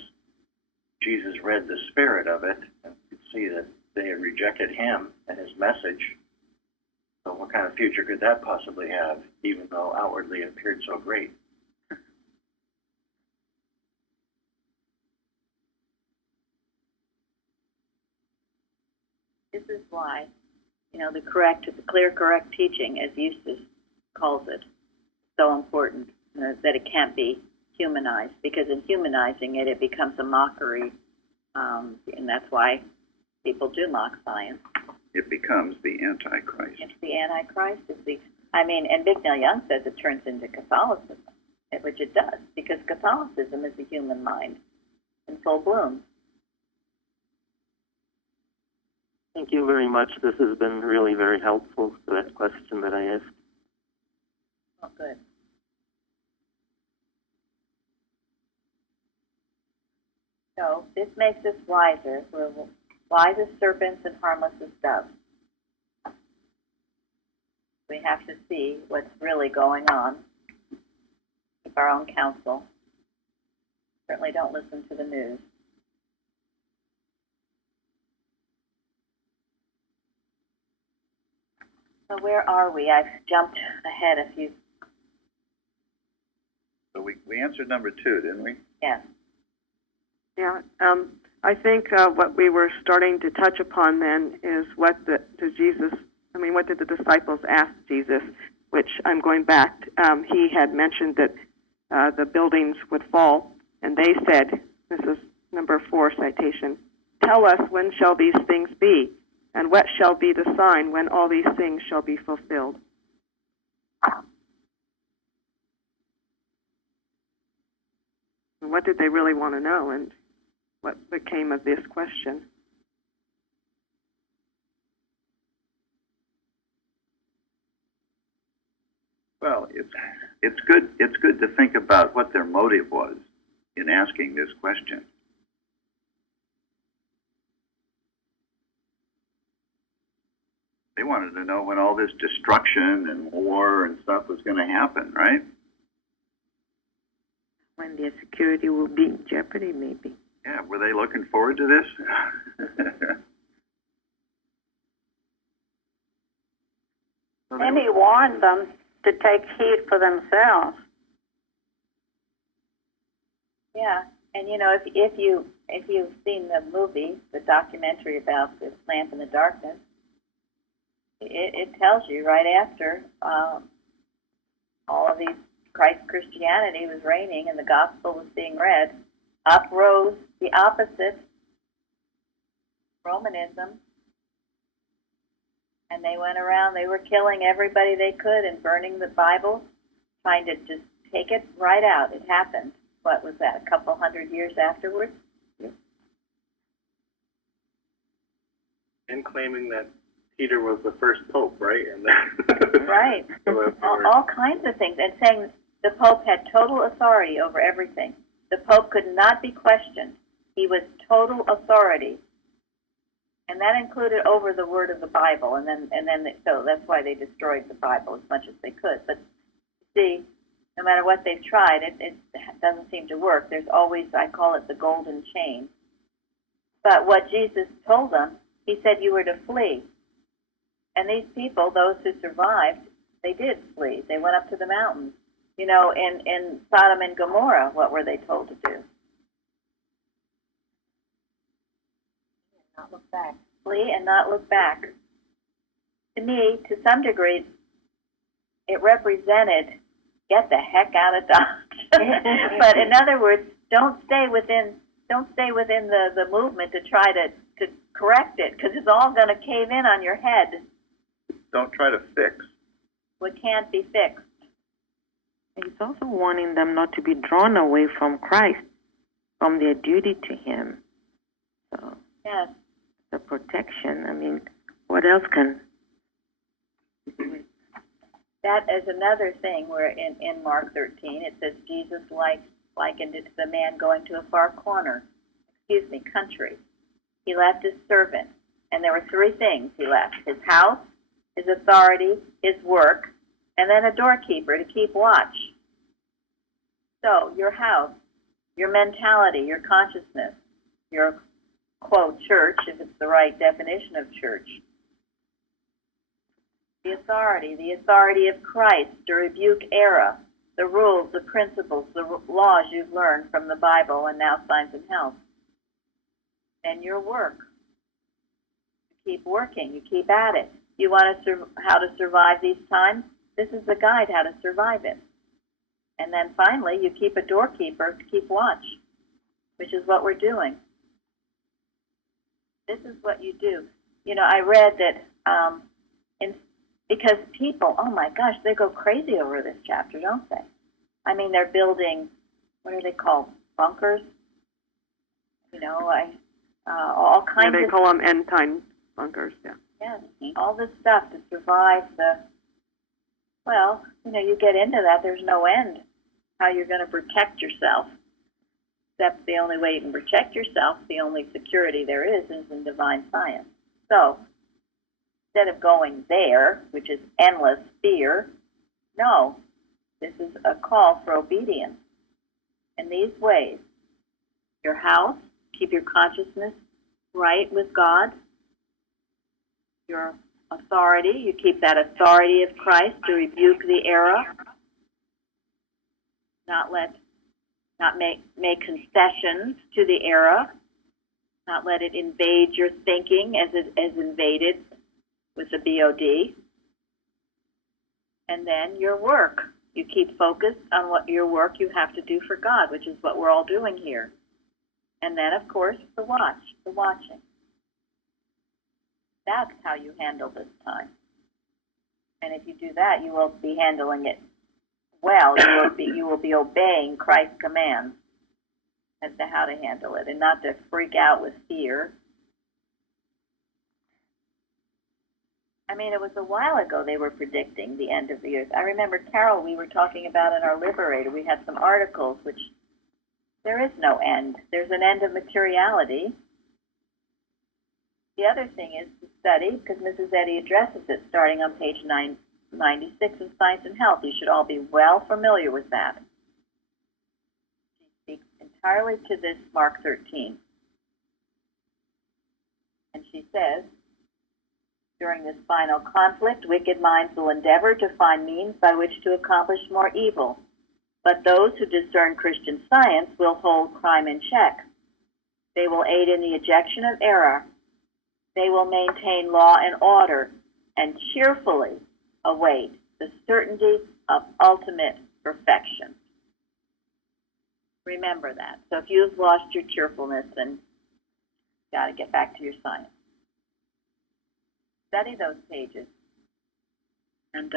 Jesus read the spirit of it and could see that they had rejected him and his message. So what kind of future could that possibly have, even though outwardly it appeared so great? This is why, the clear, correct teaching, as Eustace calls it, so important that it can't be humanized, because in humanizing it, it becomes a mockery, and that's why people do mock science. It becomes the Antichrist. It's the Antichrist. And Bignell Young says it turns into Catholicism, which it does, because Catholicism is the human mind in full bloom. Thank you very much. This has been really very helpful for that question that I asked. Oh, good. So this makes us wiser. We're wise as serpents and harmless as doves. We have to see what's really going on. Keep our own counsel. Certainly don't listen to the news. So where are we? I've jumped ahead a few. So we answered number 2, didn't we? Yes. Yeah. I think what we were starting to touch upon then is what did the disciples ask Jesus, which I'm going back. He had mentioned that the buildings would fall, and they said, this is number 4 citation, "Tell us, when shall these things be? And what shall be the sign when all these things shall be fulfilled?" And what did they really want to know, and what became of this question? Well, it's good to think about what their motive was in asking this question. They wanted to know when all this destruction and war and stuff was going to happen, right? When their security will be in jeopardy, maybe. Yeah, were they looking forward to this? And he warned them to take heed for themselves. Yeah, and if you've seen the movie, the documentary about this lamp in the darkness, it tells you right after all of these Christianity was reigning and the gospel was being read, up rose the opposite, Romanism, and they went around, they were killing everybody they could and burning the Bible, trying to just take it right out. It happened. What was that, a couple hundred years afterwards? And claiming that Peter was the first pope, right? And right. all kinds of things, and saying the Pope had total authority over everything. The Pope could not be questioned. He was total authority, and that included over the word of the Bible. So that's why they destroyed the Bible as much as they could. But see, no matter what they've tried, it doesn't seem to work. There's always, I call it the golden chain. But what Jesus told them, he said you were to flee. And these people, those who survived, they did flee. They went up to the mountains. In Sodom and Gomorrah, what were they told to do? Not look back. Flee and not look back. To me, to some degree, it represented get the heck out of Dodge. But in other words, don't stay within the movement to try to correct it, because it's all going to cave in on your head. Don't try to fix what can't be fixed. He's also warning them not to be drawn away from Christ, from their duty to Him. So, yes, the protection. What else can? That is another thing where in Mark 13 it says Jesus likened it to the man going to a far country. He left his servant, and there were 3 things he left: his house, his authority, his work, and then a doorkeeper to keep watch. So your house, your mentality, your consciousness, your, quote, church, if it's the right definition of church, the authority of Christ to rebuke error, the rules, the principles, the laws you've learned from the Bible and now Science and Health. And your work. You keep working, you keep at it. You want to how to survive these times? This is the guide how to survive it. And then finally, you keep a doorkeeper to keep watch, which is what we're doing. This is what you do. You know, I read that because people, oh my gosh, they go crazy over this chapter, don't they? I mean, they're building, what are they called, bunkers? You know, all kinds of... They call them end-time bunkers, yeah. Yeah, all this stuff to survive the, well, you know, you get into that, there's no end how you're going to protect yourself. Except the only way you can protect yourself, the only security there is in divine science. So, instead of going there, which is endless fear, no, this is a call for obedience. In these ways, your house, keep your consciousness right with God. Your authority, you keep that authority of Christ to rebuke the error. Not make concessions to the error. Not let it invade your thinking as it is invaded with the BOD. And then your work. You keep focused on what your work you have to do for God, which is what we're all doing here. And then, of course, the watching. That's how you handle this time. And if you do that, you will be handling it well. You will be obeying Christ's commands as to how to handle it, and not to freak out with fear. I mean, it was a while ago they were predicting the end of the earth. I remember, Carol, we were talking about in our Liberator, we had some articles which there is no end. There's an end of materiality. The other thing is to study, because Mrs. Eddy addresses it starting on page 996 in Science and Health. You should all be well familiar with that. She speaks entirely to this Mark 13. And she says, during this final conflict, wicked minds will endeavor to find means by which to accomplish more evil. But those who discern Christian Science will hold crime in check. They will aid in the ejection of error. They will maintain law and order and cheerfully await the certainty of ultimate perfection. Remember that. So if you've lost your cheerfulness, then you've got to get back to your science. Study those pages. And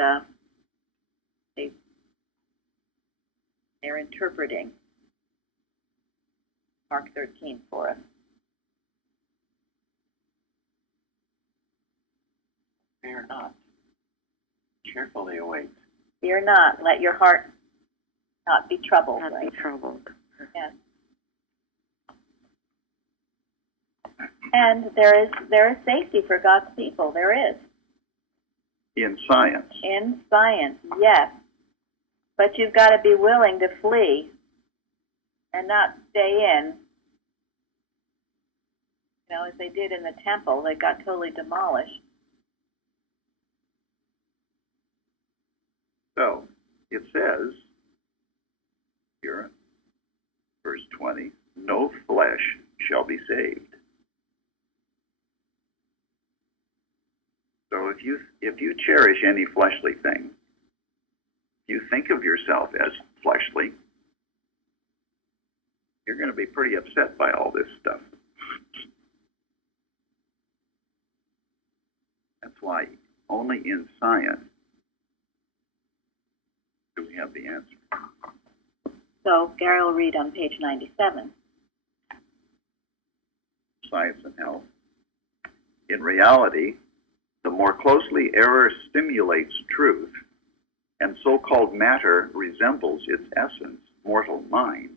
they're interpreting Mark 13 for us. Fear not. Cheerfully await. Fear not. Let your heart not be troubled. Not be troubled. Yes. And there is safety for God's people. There is. In science. In science, yes. But you've got to be willing to flee and not stay in. You know, as they did in the temple, they got totally demolished. So, it says, here, verse 20, no flesh shall be saved. So if you cherish any fleshly thing, you think of yourself as fleshly, you're going to be pretty upset by all this stuff. That's why only in science do we have the answer. So Gary will read on page 97. Science and Health. In reality, the more closely error stimulates truth, and so-called matter resembles its essence, mortal mind,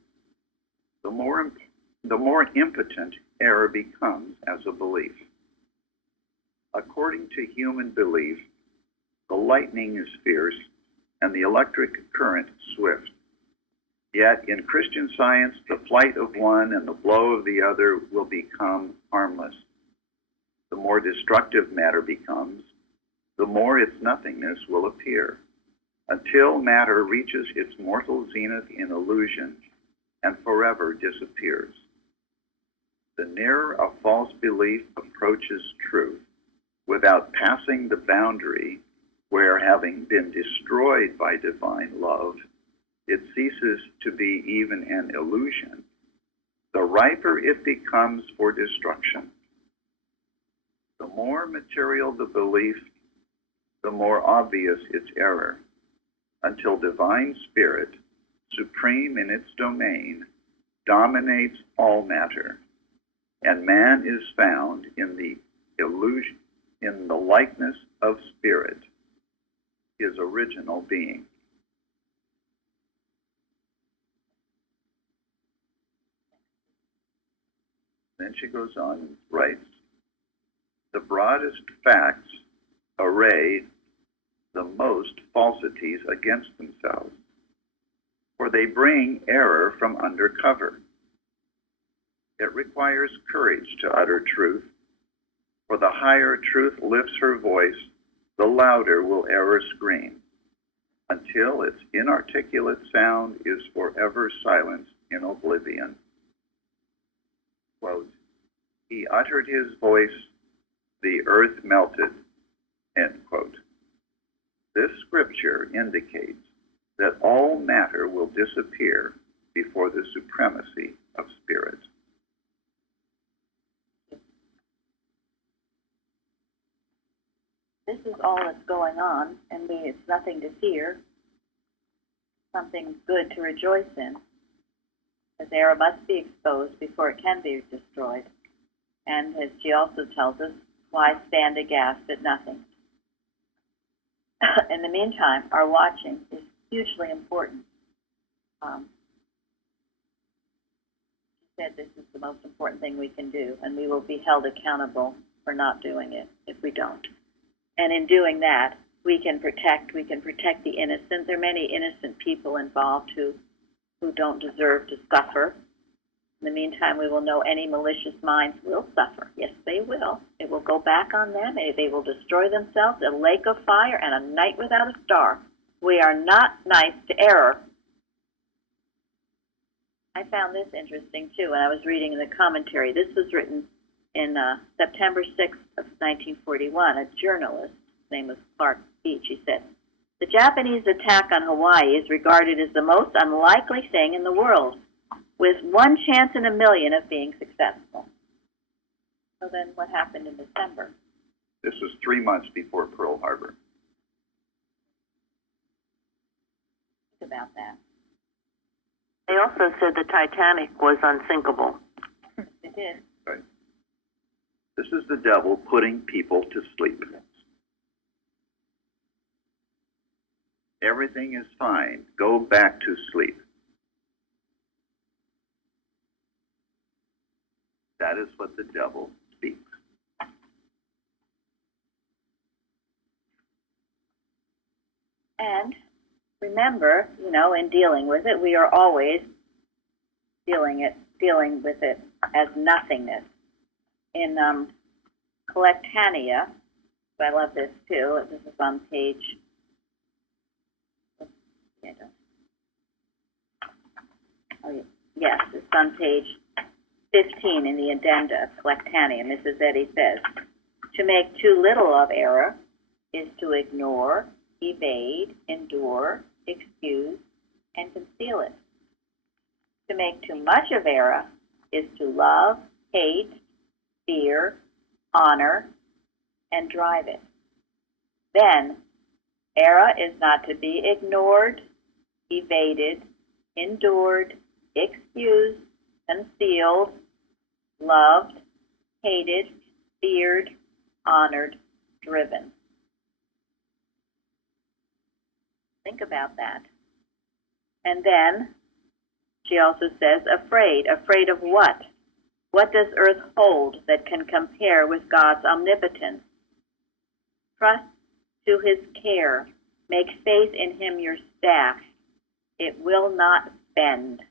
the more impotent error becomes as a belief. According to human belief, the lightning is fierce and the electric current swift. Yet in Christian Science, the flight of one and the blow of the other will become harmless. The more destructive matter becomes, the more its nothingness will appear, until matter reaches its mortal zenith in illusion and forever disappears. The nearer a false belief approaches truth, without passing the boundary where, having been destroyed by divine love, it ceases to be even an illusion, the riper it becomes for destruction. The more material the belief, the more obvious its error, until divine spirit, supreme in its domain, dominates all matter, and man is found in the illusion, in the likeness of spirit, his original being. Then she goes on and writes, the broadest facts array the most falsities against themselves, for they bring error from under cover. It requires courage to utter truth, for the higher truth lifts her voice, the louder will error scream, until its inarticulate sound is forever silenced in oblivion. Quote, he uttered his voice, the earth melted, end quote. This scripture indicates that all matter will disappear before the supremacy of spirit. This is all that's going on, and it's nothing to fear, something good to rejoice in. As error must be exposed before it can be destroyed. And as she also tells us, why stand aghast at nothing? In the meantime, our watching is hugely important. She said this is the most important thing we can do, and we will be held accountable for not doing it if we don't. And in doing that, we can protect the innocent. There are many innocent people involved who don't deserve to suffer. In the meantime, we will know any malicious minds will suffer. Yes, they will. It will go back on them. They will destroy themselves, a lake of fire and a night without a star. We are not nice to error. I found this interesting, too, when I was reading in the commentary. This was written in September 6th of 1941. A journalist, his name was Clark Beach, he said, the Japanese attack on Hawaii is regarded as the most unlikely thing in the world, with one chance in a million of being successful. So then what happened in December? This was 3 months before Pearl Harbor. Think about that. They also said the Titanic was unsinkable. It did. Right. This is the devil putting people to sleep. Everything is fine. Go back to sleep. That is what the devil speaks. And remember, in dealing with it, we are always dealing with it as nothingness. In Collectania, I love this too. This is on page. Yes, it's on page 15 in the addenda of Collectania. Mrs. Eddy says, to make too little of error is to ignore, evade, endure, excuse, and conceal it. To make too much of error is to love, hate, fear, honor, and drive it. Then, error is not to be ignored, evaded, endured, excused, concealed, loved, hated, feared, honored, driven. Think about that. And then she also says, afraid. Afraid of what? What does earth hold that can compare with God's omnipotence? Trust to his care. Make faith in him your staff. It will not bend.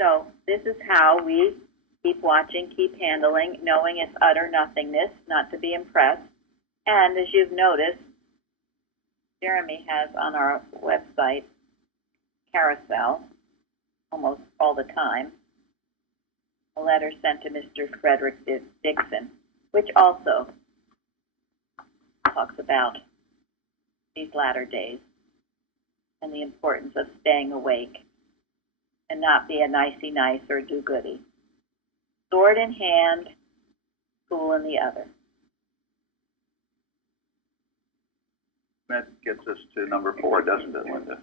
So this is how we keep watching, keep handling, knowing it's utter nothingness, not to be impressed. And as you've noticed, Jeremy has on our website carousel almost all the time a letter sent to Mr. Frederick Dixon, which also talks about these latter days and the importance of staying awake and not be a nicey-nice or do-goody. Sword in hand, tool in the other. That gets us to number 4, doesn't it, Linda?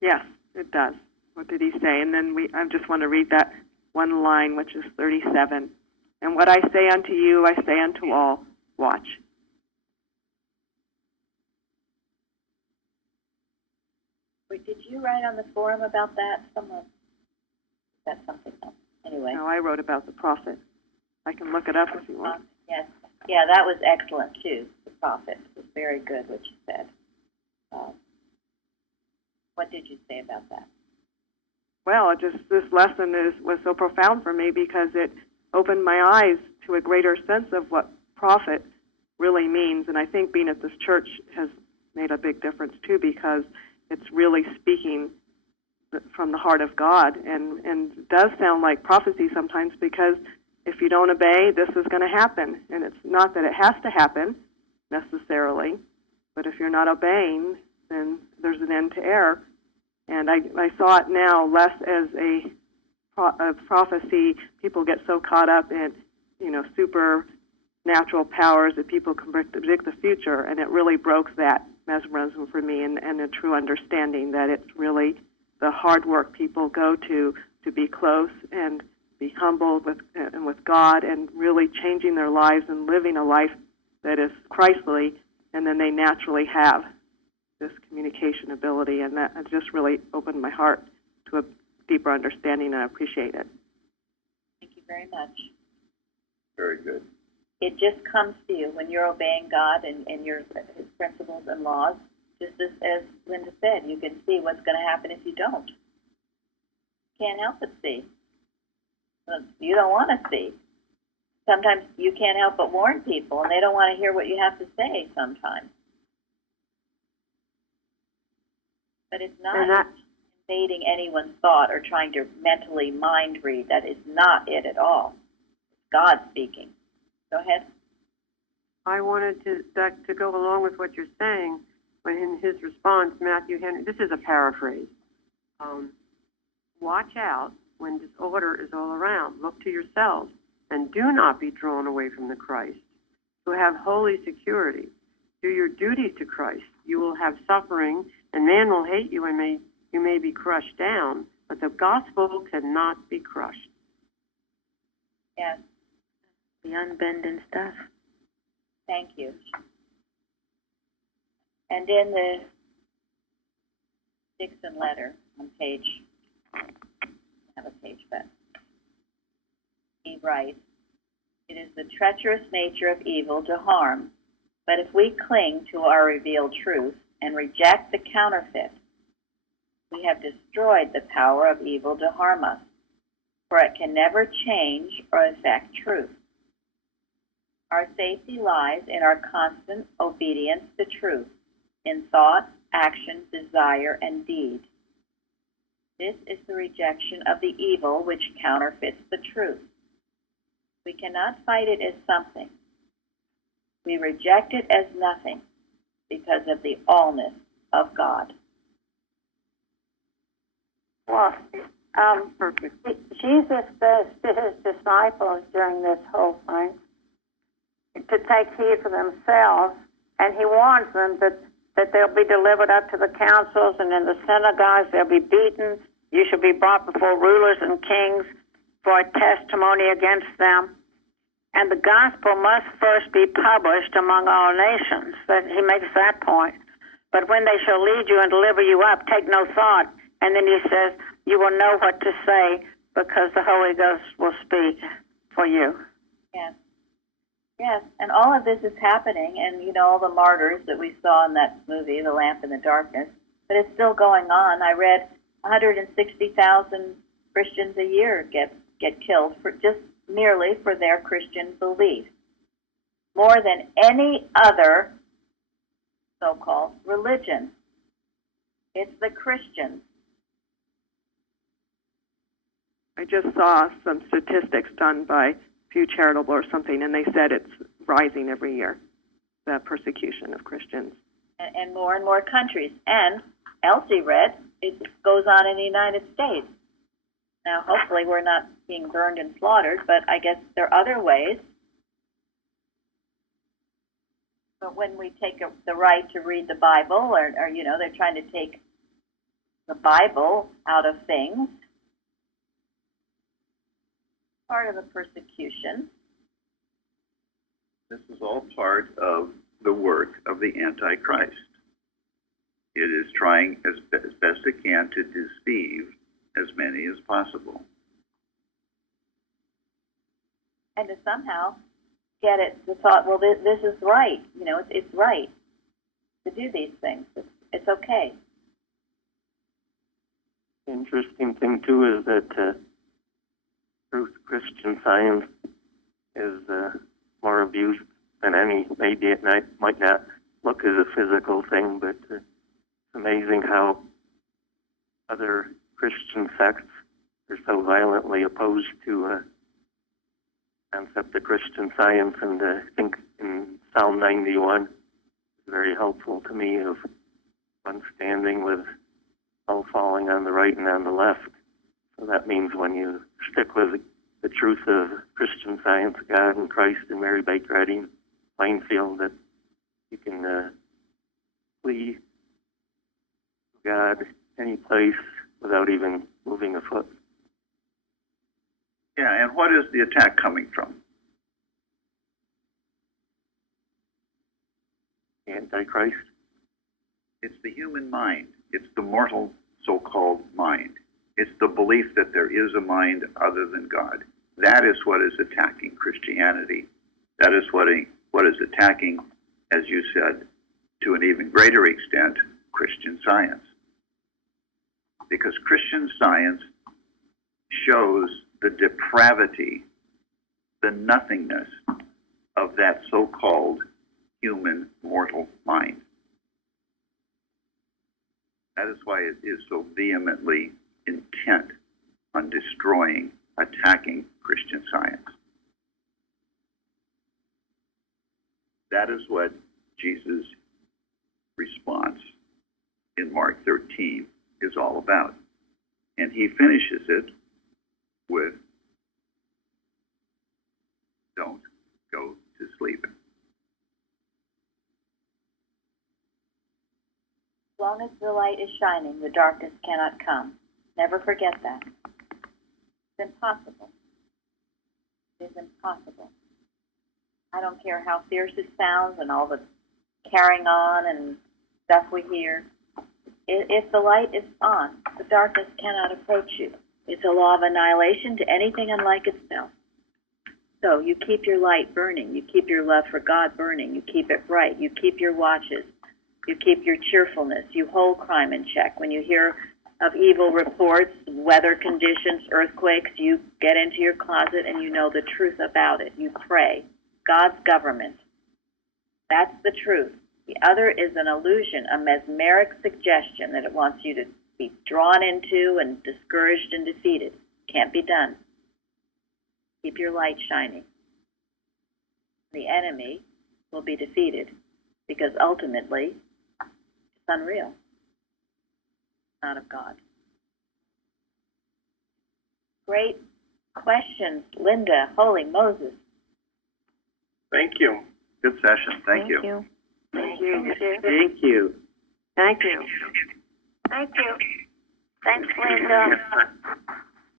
Yes, it does. What did he say? And then I just want to read that one line, which is 37. And what I say unto you, I say unto all, watch. Wait, did you write on the forum about that? That's something else. Anyway. No, I wrote about the prophet. I can look it up if you want. Yes. Yeah, that was excellent, too. The prophet was very good, what you said. What did you say about that? Well, this lesson was so profound for me because it opened my eyes to a greater sense of what prophet really means. And I think being at this church has made a big difference, too, because it's really speaking from the heart of God. And it does sound like prophecy sometimes because if you don't obey, this is going to happen. And it's not that it has to happen necessarily, but if you're not obeying, then there's an end to error. And I saw it now less as a prophecy. People get so caught up in, supernatural powers that people can predict the future, and it really broke that mesmerism for me and a true understanding that it's really the hard work people go to be close and be humbled with God and really changing their lives and living a life that is Christly, and then they naturally have this communication ability, and that just really opened my heart to a deeper understanding, and I appreciate it. Thank you very much. Very good. It just comes to you when you're obeying God and His principles and laws, just as Linda said, you can see what's going to happen if you don't. Can't help but see. You don't want to see. Sometimes you can't help but warn people, and they don't want to hear what you have to say sometimes. But it's not invading anyone's thought or trying to mentally mind read. That is not it at all. It's God speaking. Go ahead. I wanted to go along with what you're saying. When in his response, Matthew Henry, this is a paraphrase. Watch out when disorder is all around. Look to yourselves and do not be drawn away from the Christ. To have holy security, do your duties to Christ. You will have suffering, and man will hate you, and you may be crushed down, but the gospel cannot be crushed. Yes. The unbending stuff. Thank you. And in the Dixon letter on page, I have a page, but he writes, "It is the treacherous nature of evil to harm, but if we cling to our revealed truth and reject the counterfeit, we have destroyed the power of evil to harm us, for it can never change or affect truth. Our safety lies in our constant obedience to truth, in thought, action, desire, and deed. This is the rejection of the evil which counterfeits the truth. We cannot fight it as something. We reject it as nothing because of the allness of God." Well, Jesus says to his disciples during this whole thing to take heed for themselves, and he warns them that they'll be delivered up to the councils, and in the synagogues they'll be beaten. You shall be brought before rulers and kings for a testimony against them. And the gospel must first be published among all nations. That he makes that point. But when they shall lead you and deliver you up, take no thought. And then he says, you will know what to say because the Holy Ghost will speak for you. Yes. Yes, and all of this is happening, and, all the martyrs that we saw in that movie, The Lamp in the Darkness, but it's still going on. I read 160,000 Christians a year get killed just merely for their Christian beliefs, more than any other so-called religion. It's the Christians. I just saw some statistics done by Pew Charitable or something, and they said it's rising every year, the persecution of Christians. And more countries. And Elsie read, it goes on in the United States. Now, hopefully we're not being burned and slaughtered, but I guess there are other ways. But when we take the right to read the Bible, or they're trying to take the Bible out of things, part of the persecution. This is all part of the work of the Antichrist. It is trying as best it can to deceive as many as possible. And to somehow get it, the thought, well, this is right. It's right to do these things. It's okay. The interesting thing, too, is that truth Christian Science is more abused than any. Maybe it might not look as a physical thing, but it's amazing how other Christian sects are so violently opposed to concept of Christian Science. And I think in Psalm 91 is very helpful to me of one standing with all falling on the right and on the left. So that means when you stick with the truth of Christian Science, God and Christ and Mary Baker Eddy, Plainfield, that you can flee God any place without even moving a foot. Yeah, and what is the attack coming from? The Antichrist. It's the human mind. It's the mortal so-called mind. It's the belief that there is a mind other than God. That is what is attacking Christianity. That is what is attacking, as you said, to an even greater extent, Christian Science. Because Christian Science shows the depravity, the nothingness of that so-called human mortal mind. That is why it is so vehemently intent on destroying, attacking Christian Science. That is what Jesus' response in Mark 13 is all about. And he finishes it with, don't go to sleep. As long as the light is shining, the darkness cannot come. Never forget that. It's impossible. It is impossible. I don't care how fierce it sounds and all the carrying on and stuff we hear. If the light is on, the darkness cannot approach you. It's a law of annihilation to anything unlike itself. So you keep your light burning. You keep your love for God burning. You keep it bright. You keep your watches. You keep your cheerfulness. You hold crime in check. When you hear of evil reports, weather conditions, earthquakes, you get into your closet and you know the truth about it. You pray. God's government. That's the truth. The other is an illusion, a mesmeric suggestion that it wants you to be drawn into and discouraged and defeated. Can't be done. Keep your light shining. The enemy will be defeated because ultimately it's unreal. Not of God. Great questions, Linda. Holy Moses. Thank you. Good session. Thank you. Thank you. Thank you. Thank you. Thank you. Thanks, Linda.